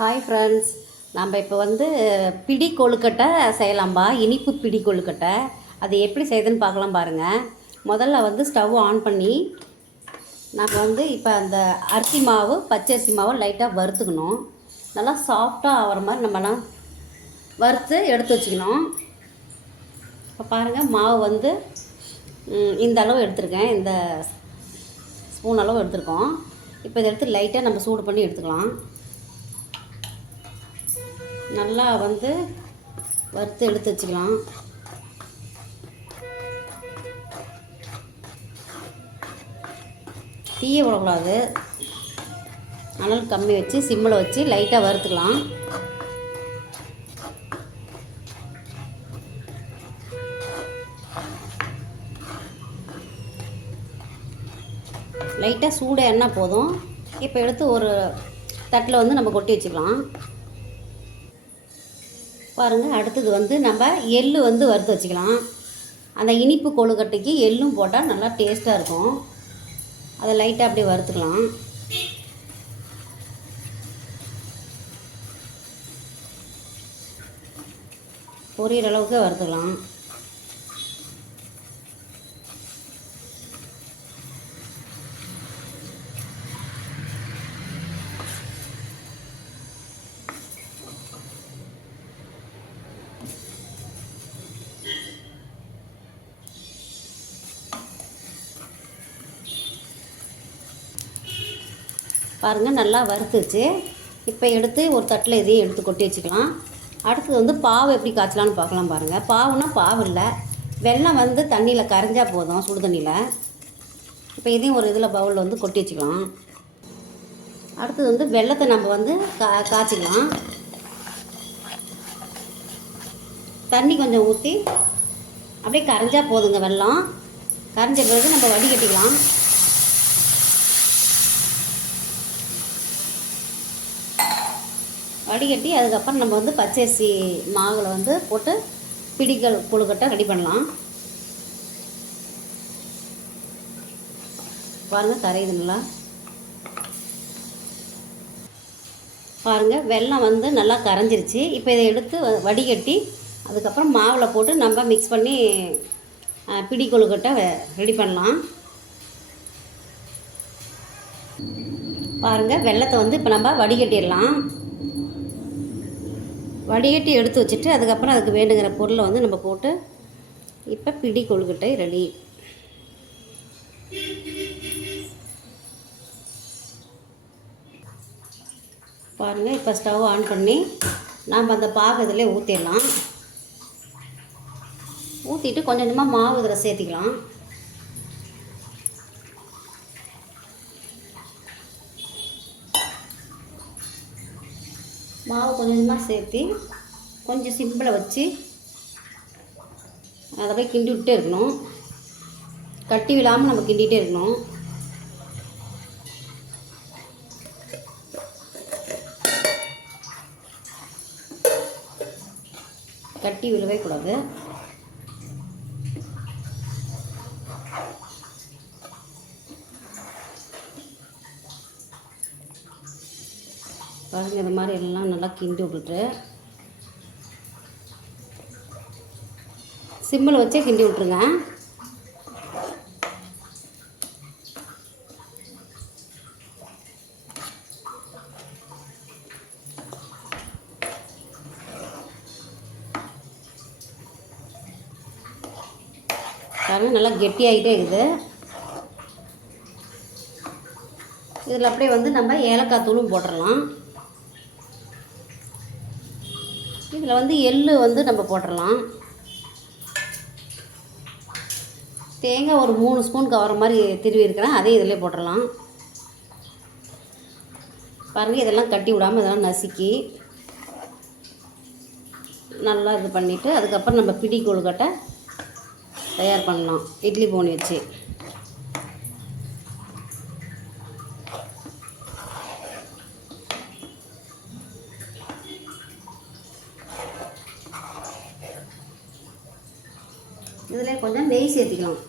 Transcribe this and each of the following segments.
Hi friends நம்ம இப்போ வந்து பிடி கொழுக்கட்டை செய்யலாம்பா. இனிப்பு பிடி கொழுக்கட்டை. அது எப்படி செய்யுதுன்னு பார்க்கலாம் பாருங்கள் முதல்ல வந்து ஸ்டவ் ஆன் பண்ணி நம்ம வந்து இப்போ அந்த அரிசி மாவு பச்சரிசி மாவு லைட்டாக வறுத்துக்கணும். நல்லா சாஃப்டாக ஆகிற மாதிரி நம்மலாம் வறுத்து எடுத்து வச்சுக்கணும். இப்போ பாருங்கள் மாவு வந்து இந்த அளவு எடுத்திருக்கேன். இந்த ஸ்பூன் அளவு எடுத்திருக்கோம். இப்போ இதை எடுத்து லைட்டாக நம்ம சூடு பண்ணி எடுத்துக்கலாம். நல்லா வந்து வறுத்து எடுத்து வச்சுக்கலாம். தீயை விடக்கூடாது. அனல் கம்மி வச்சு சிம்மில் வச்சு லைட்டாக வறுத்துக்கலாம். லைட்டாக சூடு எண்ணெய் போதும். இப்போ எடுத்து ஒரு தட்டில் வந்து நம்ம கொட்டி வச்சுக்கலாம். பாருங்கள் அடுத்தது வந்து நம்ம எள்ளு வந்து வறுத்து வச்சுக்கலாம். அந்த இனிப்பு கொழுக்கட்டைக்கு எள்ளும் போட்டால் நல்லா டேஸ்ட்டாக இருக்கும். அதை லைட்டாக அப்படியே வறுத்துக்கலாம். பொரியிற அளவுக்கு வறுத்துக்கலாம். பாருங்கள் நல்லா வறுத்துச்சு இப்போ எடுத்து ஒரு தட்டில் இதையும் எடுத்து கொட்டி வச்சுக்கலாம். அடுத்தது வந்து பாவு எப்படி காய்ச்சலான்னு பார்க்கலாம் பாருங்கள் பாவுனா பாவு இல்லை. வெல்லம் வந்து தண்ணியில் கரைஞ்சா போதும் சுடு தண்ணியில். இப்போ இதையும் ஒரு இதில் பவுலில் வந்து கொட்டி வச்சுக்கலாம். அடுத்தது வந்து வெல்லத்தை நம்ம வந்து கா காய்ச்சிக்கலாம். தண்ணி கொஞ்சம் ஊற்றி அப்படியே கரைஞ்சா போதுங்க வெல்லம். கரைஞ்ச பிறகு நம்ம வடிகட்டிக்கலாம். வடிகட்டி அதுக்கப்புறம் நம்ம வந்து பச்சரிசி மாவில் வந்து போட்டு பிடிக்கல் கொழுக்கட்டை ரெடி பண்ணலாம். பாருங்கள் கரையுது நல்லா. பாருங்கள் வெல்லம் வந்து நல்லா கரைஞ்சிருச்சு. இப்போ இதை எடுத்து வ- வடிகட்டி அதுக்கப்புறம் மாவில் போட்டு நம்ம மிக்ஸ் பண்ணி பிடி கொழுக்கட்டை ரெடி பண்ணலாம். பாருங்கள் வெல்லத்தை வந்து இப்போ நம்ம வடிகட்டிடலாம். வடிகட்டி எடுத்து வச்சுட்டு அதுக்கப்புறம் அதுக்கு வேணுங்கிற பொருளை வந்து நம்ம போட்டு இப்போ பிடி கொழுக்கட்டை ரெடி. பாருங்கள் இப்போ ஸ்டவ் ஆன் பண்ணி நாம் அந்த பாகு இதில் ஊற்றிடலாம் ஊற்றிட்டு கொஞ்சம் கொஞ்சமாக மாவு இதில் சேர்த்திக்கலாம். மாவு கொஞ்சமாக சேர்த்து கொஞ்சம் சிம்பிளை வச்சு அதை போய் கிண்டி விட்டே இருக்கணும். கட்டி விழாமல் நம்ம கிண்டிகிட்டே இருக்கணும். கட்டி விழவே கூடாது. பாருங்கள் இந்த மாதிரி எல்லாம் நல்லா கிண்டி விட்டுட்டு. சிம்மில் வச்சே கிண்டி விட்ருங்க பாருங்கள் நல்லா கெட்டியாகிட்டே இருக்குது. இதில் அப்படியே வந்து நம்ம ஏலக்காய் தூளும் போட்டுடலாம். இதில் வந்து எள்ளு வந்து நம்ம போட்டுடலாம் தேங்காய் ஒரு மூணு ஸ்பூன் கவர மாதிரி திருவி இருக்கிறேன். அதையும் இதிலே போட்டுடலாம் பாருங்கள் இதெல்லாம் கட்டி விடாமல் இதெல்லாம் நசுக்கி நல்லா இது பண்ணிவிட்டு அதுக்கப்புறம் நம்ம பிடி கொழுக்கட்டை தயார் பண்ணலாம். இட்லி பூனி வச்சு இதில் கொஞ்சம் நெய் சேர்த்திக்கலாம்.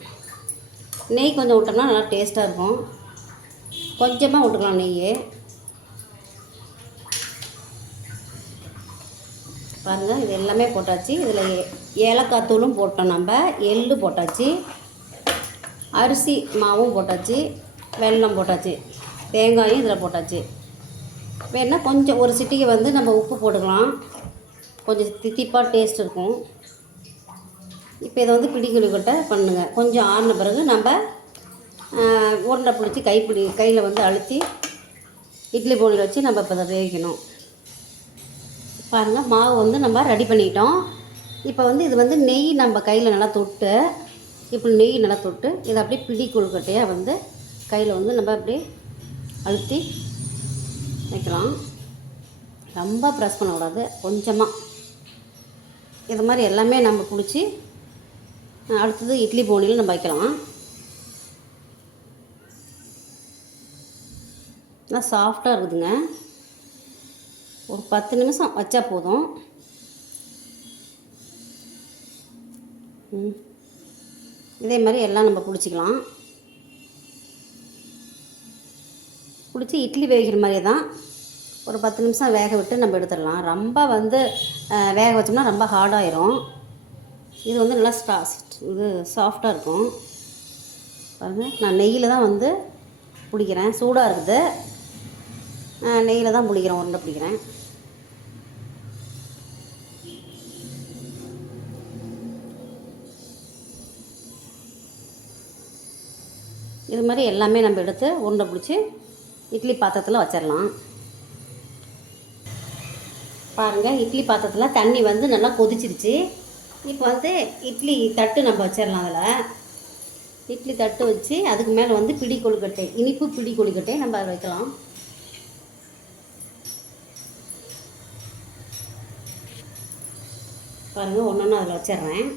நெய் கொஞ்சம் விட்டோம்னா நல்லா டேஸ்ட்டாக இருக்கும். கொஞ்சமாக விட்டுக்கலாம் நெய் பாருங்கள் இது எல்லாமே போட்டாச்சு. இதில் ஏலக்காய் தூளும் போட்டோம் நம்ம. எள்ளு போட்டாச்சு. அரிசி மாவும் போட்டாச்சு. வெல்லம் போட்டாச்சு. தேங்காயும் இதில் போட்டாச்சு. வேணால் கொஞ்சம் ஒரு சிட்டிக்கு வந்து நம்ம உப்பு போட்டுக்கலாம். கொஞ்சம் தித்திப்பாக டேஸ்ட் இருக்கும். இப்போ இதை வந்து பிடி கொழுக்கட்டை பண்ணுங்க. கொஞ்சம் ஆறின பிறகு நம்ம உருண்டை பிடிச்சி கைப்பிடி கையில் வந்து அழுத்தி இட்லி போனில் வச்சு நம்ம இப்போ இதை வேவிக்கணும் பாருங்கள் மாவு வந்து நம்ம ரெடி பண்ணிட்டோம். இப்போ வந்து இது வந்து நெய் நம்ம கையில் நல்லா தொட்டு இப்படி நெய் நல்லா தொட்டு இதை அப்படியே பிடி கொழுக்கட்டையாக வந்து கையில் வந்து நம்ம அப்படியே அழுத்தி வைக்கலாம். ரொம்ப ப்ரெஸ் பண்ணக்கூடாது கொஞ்சமாக இது மாதிரி எல்லாமே நம்ம பிடிச்சி அடுத்தது இட்லி போனியில் நம்ம வைக்கலாம். நல்லா சாஃப்டாக இருக்குதுங்க. ஒரு பத்து நிமிஷம் வச்சா போதும். ம். இதே மாதிரி எல்லாம் நம்ம பிடிச்சிக்கலாம். பிடிச்சி இட்லி வேகிற மாதிரியே தான். ஒரு பத்து நிமிஷம் வேக விட்டு நம்ம எடுத்துடலாம். ரொம்ப வந்து வேக வச்சோம்னா ரொம்ப ஹார்டாயிரும் இது வந்து நல்லா ஸ்டா இது சாஃப்டாக இருக்கும். பாருங்கள் நான் நெய்யில் தான் வந்து பிடிக்கிறேன் சூடாக இருக்குது. நெய்யில் தான் பிடிக்கிறேன் உருண்டை பிடிக்கிறேன் இது மாதிரி எல்லாமே நம்ம எடுத்து உருண்டை பிடிச்சி இட்லி பாத்திரத்தில் வச்சிடலாம் பாருங்கள் இட்லி பாத்திரத்தில் தண்ணி வந்து நல்லா கொதிச்சிருச்சு. இப்போ வந்து இட்லி தட்டு நம்ம வச்சிடலாம் அதில். இட்லி தட்டு வச்சு அதுக்கு மேலே வந்து பிடி கொழுக்கட்டை இனிப்பு பிடி கொழுக்கட்டை நம்ம அதில் வைக்கலாம். பாருங்கள் ஒன்று ஒன்று அதில் வச்சிடுறேன்.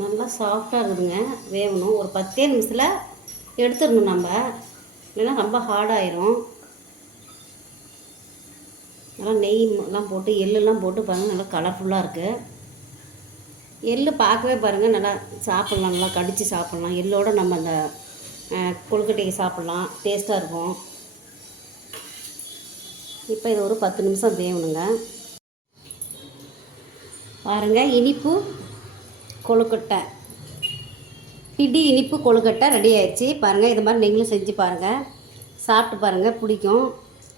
நல்லா சாஃப்டாக இருக்குதுங்க வேகணும். ஒரு பத்தே நிமிஷத்தில் எடுத்துடணும் நம்ம. இல்லைன்னா ரொம்ப ஹார்டாயிரும் நல்லா நெய்லாம் போட்டு எள்ளெல்லாம் போட்டு பாருங்கள் நல்லா கலர்ஃபுல்லாக இருக்குது எள்ளு பார்க்கவே பாருங்கள் நல்லா சாப்பிட்லாம் நல்லா கடித்து சாப்பிட்லாம். எள்ளோட நம்ம அந்த கொழுக்கட்டையை சாப்பிட்லாம். டேஸ்ட்டாக இருக்கும். இப்போ இது ஒரு பத்து நிமிஷம் வேகணுங்க பாருங்கள் இனிப்பு கொழுக்கட்டை. பிடி இனிப்பு கொழுக்கட்டை ரெடி ஆயிடுச்சு. பாருங்கள் இது மாதிரி நீங்களும் செஞ்சு பாருங்கள் சாப்பிட்டு பாருங்கள் பிடிக்கும்.